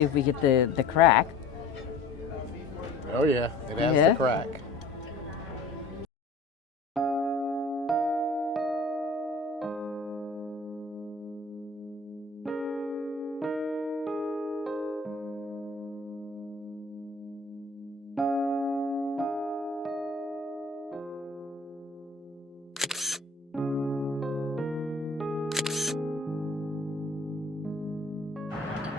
If we get the crack. Oh yeah, it has Yeah. the crack.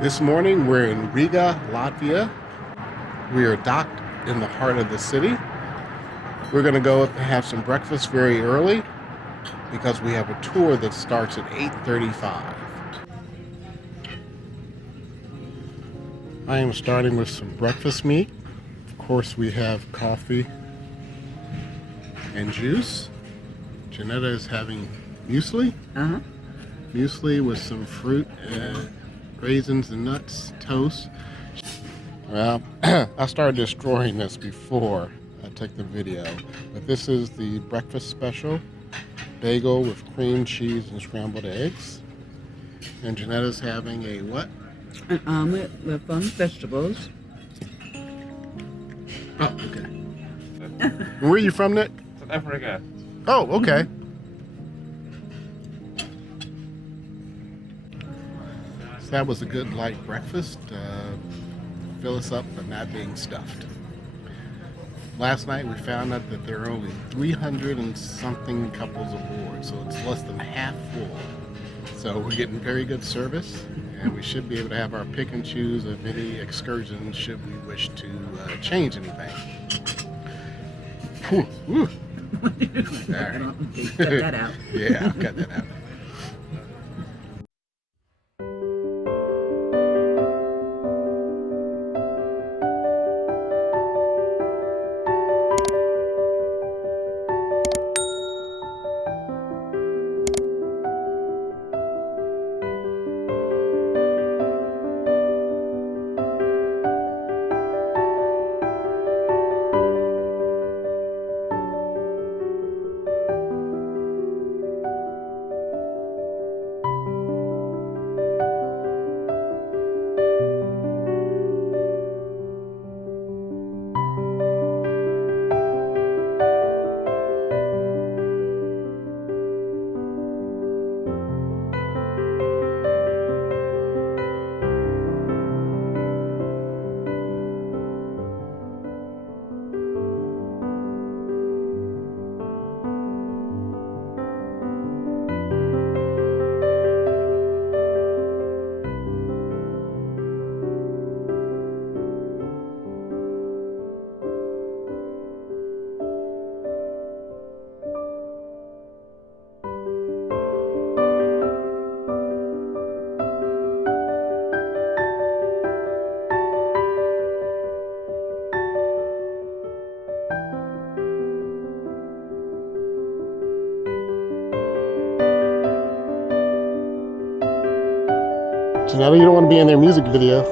This morning we're in Riga, Latvia. We are docked in the heart of the city. We're going to go up and have some breakfast very early because we have a tour that starts at 8:35. I am starting with some breakfast meat. Of course, we have coffee and juice. Janetta is having muesli. Uh-huh. Muesli with some fruit, raisins and nuts, toast. Well, I started destroying this before I took the video, but this is the breakfast special. Bagel with cream cheese and scrambled eggs. And Janetta's having a what? An omelet with vegetables. Oh, okay. Where are you from, Nick? South Africa. Oh, okay. So that was a good light breakfast. Fill us up, but not being stuffed. Last night we found out that there are only 300 and something couples aboard, so it's less than half full. So we're getting very good service, and we should be able to have our pick and choose of any excursions should we wish to change anything. Whew, whew. All right. Okay, cut that out. Yeah, I'll cut that out. Janetta, you don't want to be in their music video.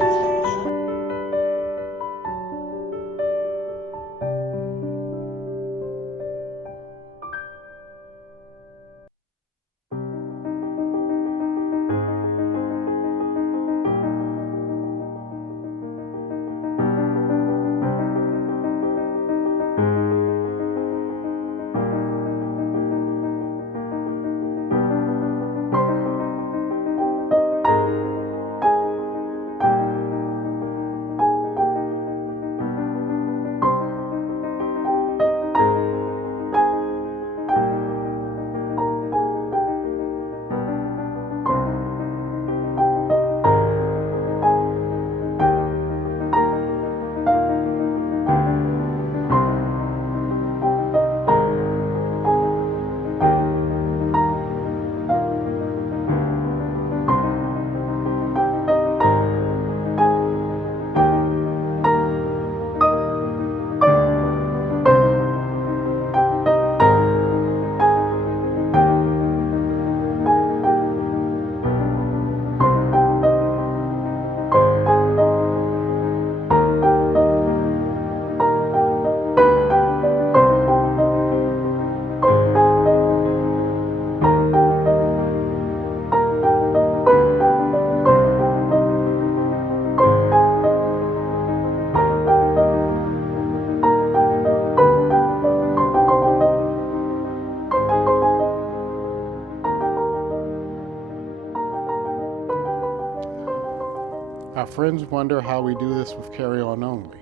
Our friends wonder how we do this with carry-on only.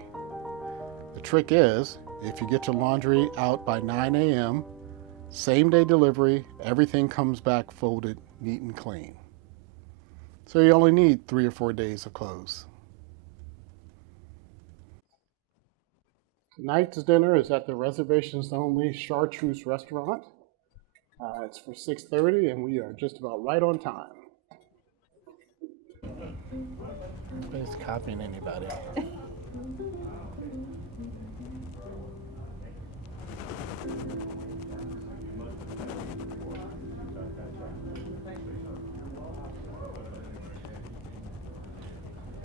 The trick is, if you get your laundry out by 9 a.m., same day delivery, everything comes back folded, neat and clean. So you only need 3 or 4 days of clothes. Tonight's dinner is at the reservations only Chartreuse restaurant. It's for 6:30 and we are just about right on time. Nobody's copying anybody.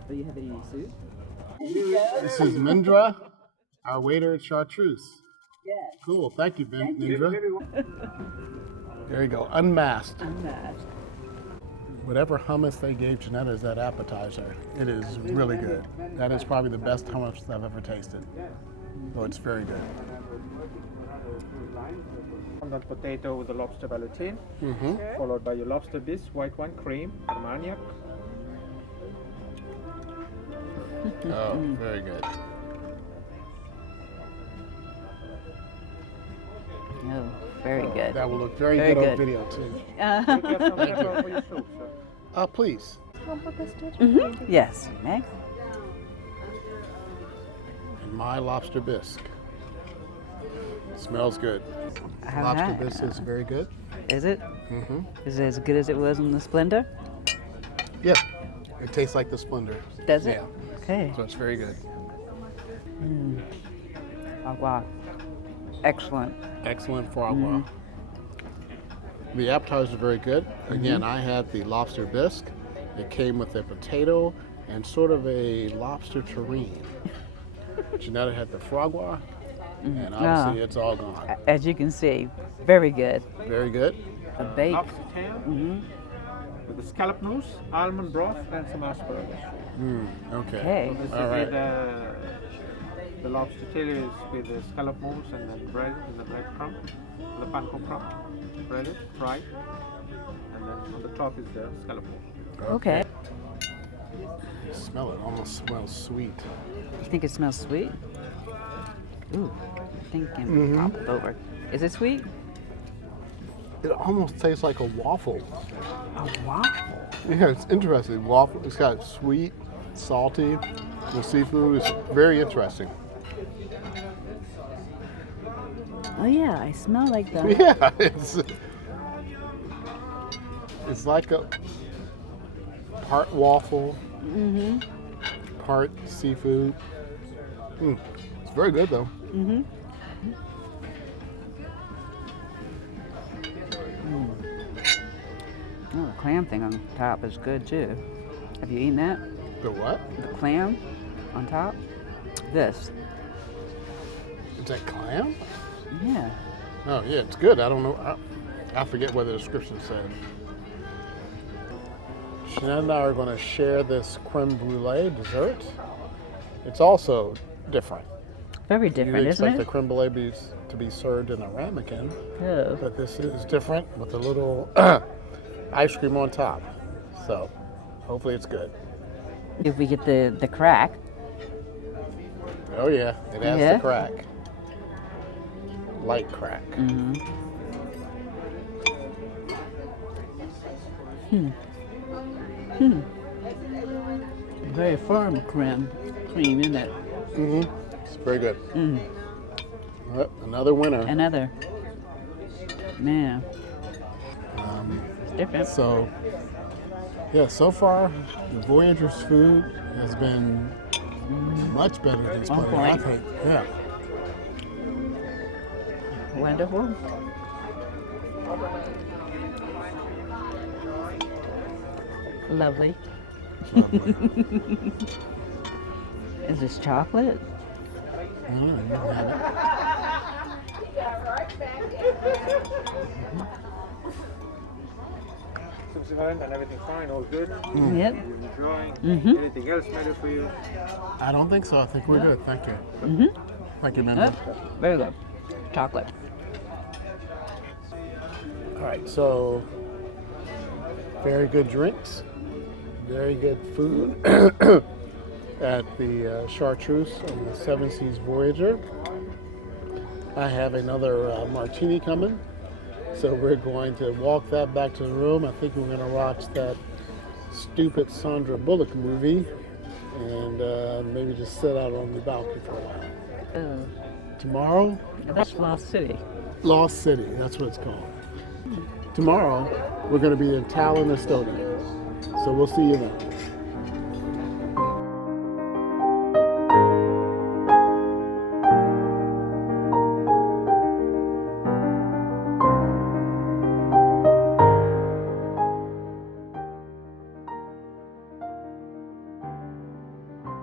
Do you have any soup? This is Mindra, our waiter at Chartreuse. Yes. Cool, thank you, Mindra. There you go, unmasked. Unmasked. Whatever hummus they gave Janetta as that appetizer, it is really good. That is probably the best hummus I've ever tasted. So it's very good. Fondant potato with the lobster ballotine, followed by your lobster bisque, white wine cream, Armagnac. Oh, very good. Oh, very good. That will look very Very good on good. video too. Would you have some pepper for your soup, sir? Please. Yes. Next. And my lobster bisque. Smells good. Lobster bisque is very good. Is it? Is it as good as it was in the Splendor? Yeah, it tastes like the Splendor. Does it? Yeah. Okay. So it's very good. Oh, wow. Excellent. Excellent foie gras. The appetizers are very good. Again, I had the lobster bisque. It came with a potato and sort of a lobster terrine. Janetta had the foie gras, and obviously it's all gone. As you can see, very good. Very good. A bake. Lobster tail with the scallop mousse, almond broth, and some asparagus. Okay. Okay. This All is right. the lobster tail is with the scallop mousse and then bread and the breadcrumb, the panko crumb, breaded, fried, and then on the top is the scallop mousse. Okay. Smell it. Almost smells sweet. You think it smells sweet? Ooh, I think I can pop it over. Is it sweet? It almost tastes like a waffle. A waffle. Yeah, it's interesting. Waffle. It's got sweet, salty. The seafood is very interesting. Oh yeah, I smell like the. Yeah, it's like a part waffle, part seafood. It's very good though. Oh, the clam thing on top is good too. Have you eaten that? The what? The clam on top? This. Is that clam? Yeah. Oh yeah, it's good. I don't know. I forget what the description said. Shannon and I are going to share this creme brulee dessert. It's also different. Very You'd different, isn't expect it? the creme brulee to be served in a ramekin, Oh. but this is different with a little ice cream on top. So hopefully it's good. If we get the crack. Oh yeah, it has Yeah? the crack. Light crack. Very firm cream, isn't it? It's very good. Yep, another winner. Another. Man. It's different. So, yeah, so far, the Voyager's food has been much better than Splendor, I point. think. Yeah. Wonderful. Lovely. Lovely. Is this chocolate? You have it. And everything fine, all good. Yep. You're enjoying. Anything else matter for you? I don't think so. I think we're good. Thank you. Thank you, man. Yep. Very good. Chocolate. All right, so very good drinks. very good food at the Chartreuse on the Seven Seas Voyager. I have another martini coming, so we're going to walk that back to the room. I think we're going to watch that stupid Sandra Bullock movie and maybe just sit out on the balcony for a while. Oh, Tomorrow, that's Lost City. Lost City, that's what it's called. Tomorrow, we're going to be in Tallinn, Estonia. So we'll see you then.